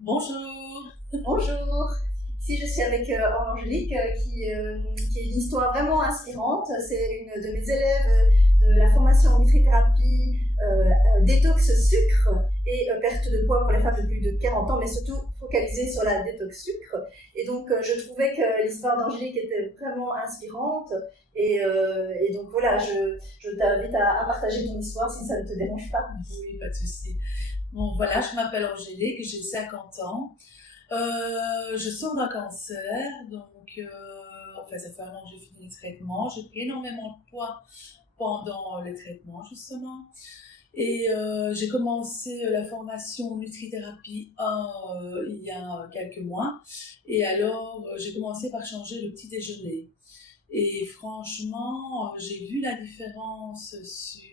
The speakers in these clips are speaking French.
Bonjour. Bonjour, ici je suis avec Angélique qui est une histoire vraiment inspirante. C'est une de mes élèves de la formation en nutrithérapie, détox sucre et perte de poids pour les femmes de plus de 40 ans, mais surtout focalisée sur la détox sucre. Et donc je trouvais que l'histoire d'Angélique était vraiment inspirante et donc voilà, je t'invite à partager ton histoire si ça ne te dérange pas. Oui, pas de souci. Bon, voilà, je m'appelle Angélique, j'ai 50 ans. Je sors d'un cancer, donc ça fait un an que j'ai fini le traitement. J'ai pris énormément de poids pendant le traitement, justement. Et j'ai commencé la formation Nutrithérapie 1 il y a quelques mois. Et alors, j'ai commencé par changer le petit déjeuner. Et franchement, j'ai vu la différence sur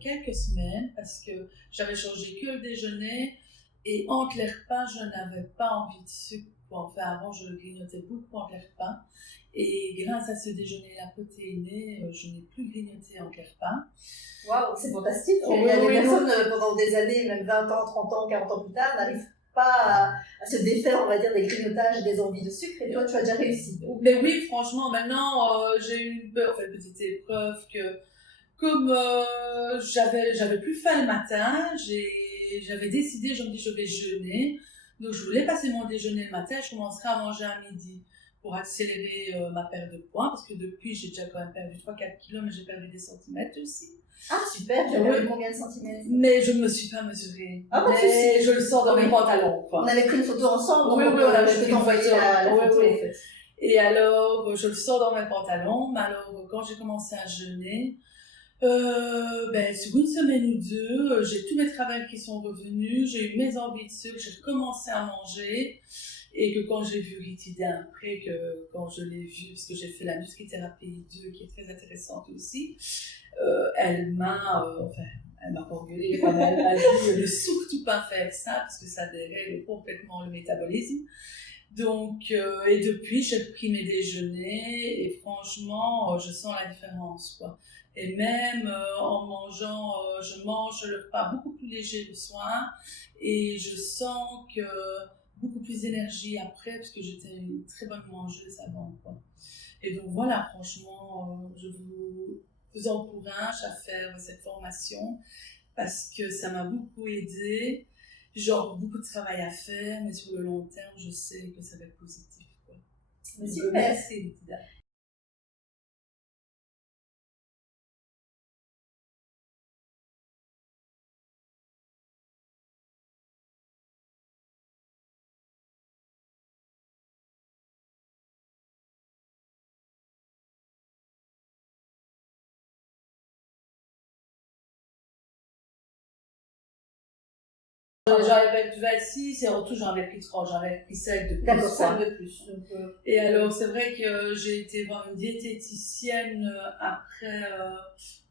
quelques semaines parce que j'avais changé que le déjeuner et entre les repas, je n'avais pas envie de sucre. Enfin, avant, je grignotais beaucoup entre les repas. Et grâce à ce déjeuner-là protéiné, je n'ai plus grignoté entre les repas. Waouh, c'est fantastique. Il y a des personnes pendant des années, même 20 ans, 30 ans, 40 ans plus tard, n'arrivent pas à se défaire, on va dire, des grignotages et des envies de sucre. Et toi, tu as déjà réussi. Mais oui, franchement, maintenant, j'ai eu une petite épreuve que, comme j'avais plus faim le matin, j'avais décidé, je me dis, je vais jeûner. Donc, je voulais passer mon déjeuner le matin, je commencerai à manger à midi pour accélérer ma perte de poids, parce que depuis, j'ai déjà quand même perdu 3-4 kilos, mais j'ai perdu des centimètres aussi. Ah, super, tu as perdu combien de centimètres? Mais je ne me suis pas mesurée. Ah, pas de souci. Je le sors dans mes pantalons, quoi. On avait pris une photo ensemble, donc je peux t'envoyer la photo. En fait. Et alors, je le sors dans mes pantalons, mais alors, quand j'ai commencé à jeûner, sur une semaine ou deux, j'ai tous mes travails qui sont revenus, j'ai eu mes envies de sucre, j'ai recommencé à manger, et que quand j'ai vu Ritida après, quand je l'ai vu, parce que j'ai fait la Nutrithérapie 2, qui est très intéressante aussi, elle m'a pas engueulée, elle m'a dit ne surtout pas faire ça, parce que ça dérègle complètement le métabolisme. Donc, et depuis, j'ai repris mes déjeuners, et franchement, je sens la différence, quoi. Et même en mangeant, je mange le repas beaucoup plus léger le soir, et je sens que beaucoup plus d'énergie après, parce que j'étais une très bonne mangeuse avant, quoi. Et donc voilà, franchement, je vous encourage à faire cette formation, parce que ça m'a beaucoup aidée. J'ai encore beaucoup de travail à faire, mais sur le long terme, je sais que ça va être positif, quoi. Super. Merci, Ritida. J'avais pris 26 et en tout j'en avais pris 3, j'en avais pris 7 de plus. D'accord, 5 de plus. Donc, et alors c'est vrai que j'ai été voir une diététicienne après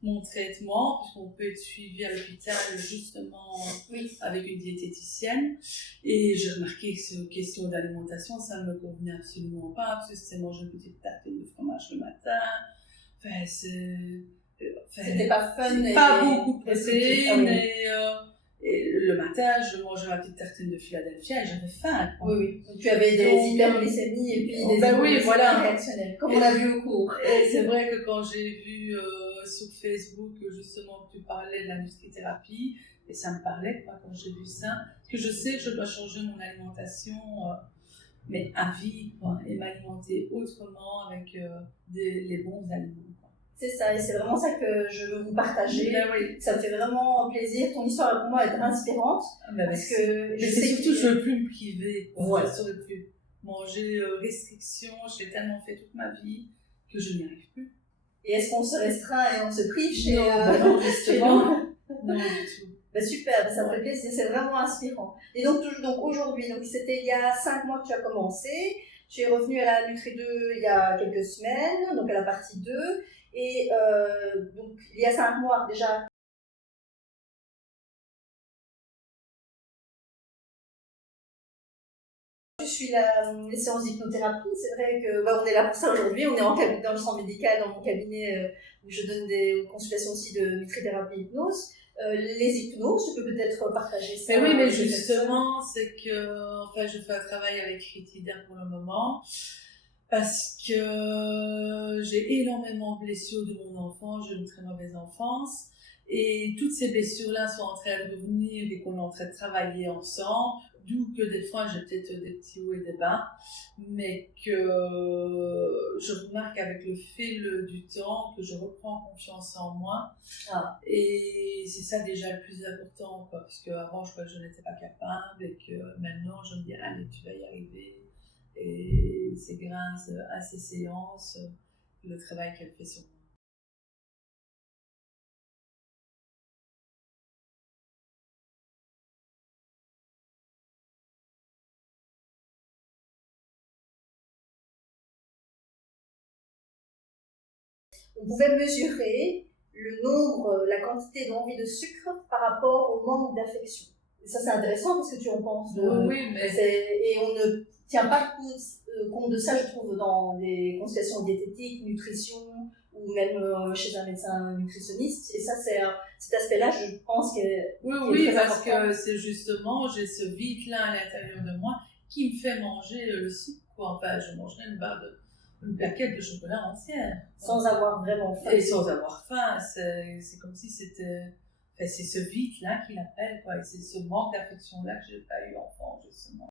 mon traitement, puisqu'on peut être suivi à l'hôpital justement avec une diététicienne. Et j'ai remarqué que ces questions d'alimentation, ça ne me convenait absolument pas, parce que c'était manger une petite tartine de fromage le matin. Enfin, c'était pas fun. Pas beaucoup de protéines et le matin, je mangeais ma petite tartine de Philadelphia et j'avais faim. Oui. Donc tu avais des hyperglycémies et puis des réactionnelles, comme on a vu au cours. Et c'est vrai que quand j'ai vu sur Facebook justement que tu parlais de la nutrithérapie, et ça me parlait quand j'ai vu ça, parce que je sais que je dois changer mon alimentation, mais à vie, quoi, et m'alimenter autrement avec les bons aliments. C'est ça, et c'est vraiment ça que je veux vous partager. Ça me fait vraiment plaisir. Ton histoire, pour moi, est inspirante. Parce que je sais surtout que je ne veux plus me priver. Voilà. Je ne veux plus manger restriction. J'ai tellement fait toute ma vie que je n'y arrive plus. Et est-ce qu'on se restreint et on se prive chez non, justement. Non, du tout. Super, ça me fait plaisir. C'est vraiment inspirant. Et donc aujourd'hui, c'était il y a 5 mois que tu as commencé. Tu es revenu à la Nutri 2 il y a quelques semaines, donc à la partie 2. Et donc, il y a 5 mois déjà, je suis les séances d'hypnothérapie. C'est vrai que on est là pour ça aujourd'hui. On est dans le centre médical, dans mon cabinet, où je donne des consultations aussi de nutrithérapie hypnose. les hypnoses, tu peux peut-être partager ça. Mais oui, mais justement, c'est que, enfin, je fais un travail avec Ritider pour le moment, parce que j'ai énormément de blessures de mon enfance, j'ai une très mauvaise enfance, et toutes ces blessures-là sont en train de revenir et qu'on est en train de travailler ensemble, d'où que des fois j'ai peut-être des petits hauts et des bas, mais que je remarque avec le fil du temps que je reprends confiance en moi. Ah. Et c'est ça déjà le plus important, quoi, parce qu'avant je crois que je n'étais pas capable et que maintenant je me dis allez, tu vas y arriver. Et c'est grâce à ces séances, le travail qu'elle fait sur moi. On pouvait mesurer le nombre, la quantité d'envie de sucre par rapport au manque d'affection. Et ça, c'est intéressant parce que tu en penses. Oui, mais... Et on ne tient pas compte de ça, je trouve, dans des consultations diététiques, nutrition, ou même chez un médecin nutritionniste. Et ça, c'est cet aspect-là, je pense, qui est Oui, très parce important. que c'est justement, j'ai ce vide-là à l'intérieur de moi qui me fait manger le sucre, quoi. Enfin, je mangerais une plaquette de chocolat entière. Sans avoir vraiment faim. Et sans avoir faim, c'est comme si c'était... Enfin, c'est ce vide-là qu'il appelle, quoi. Et c'est ce manque d'affection-là que j'ai pas eu enfant, justement.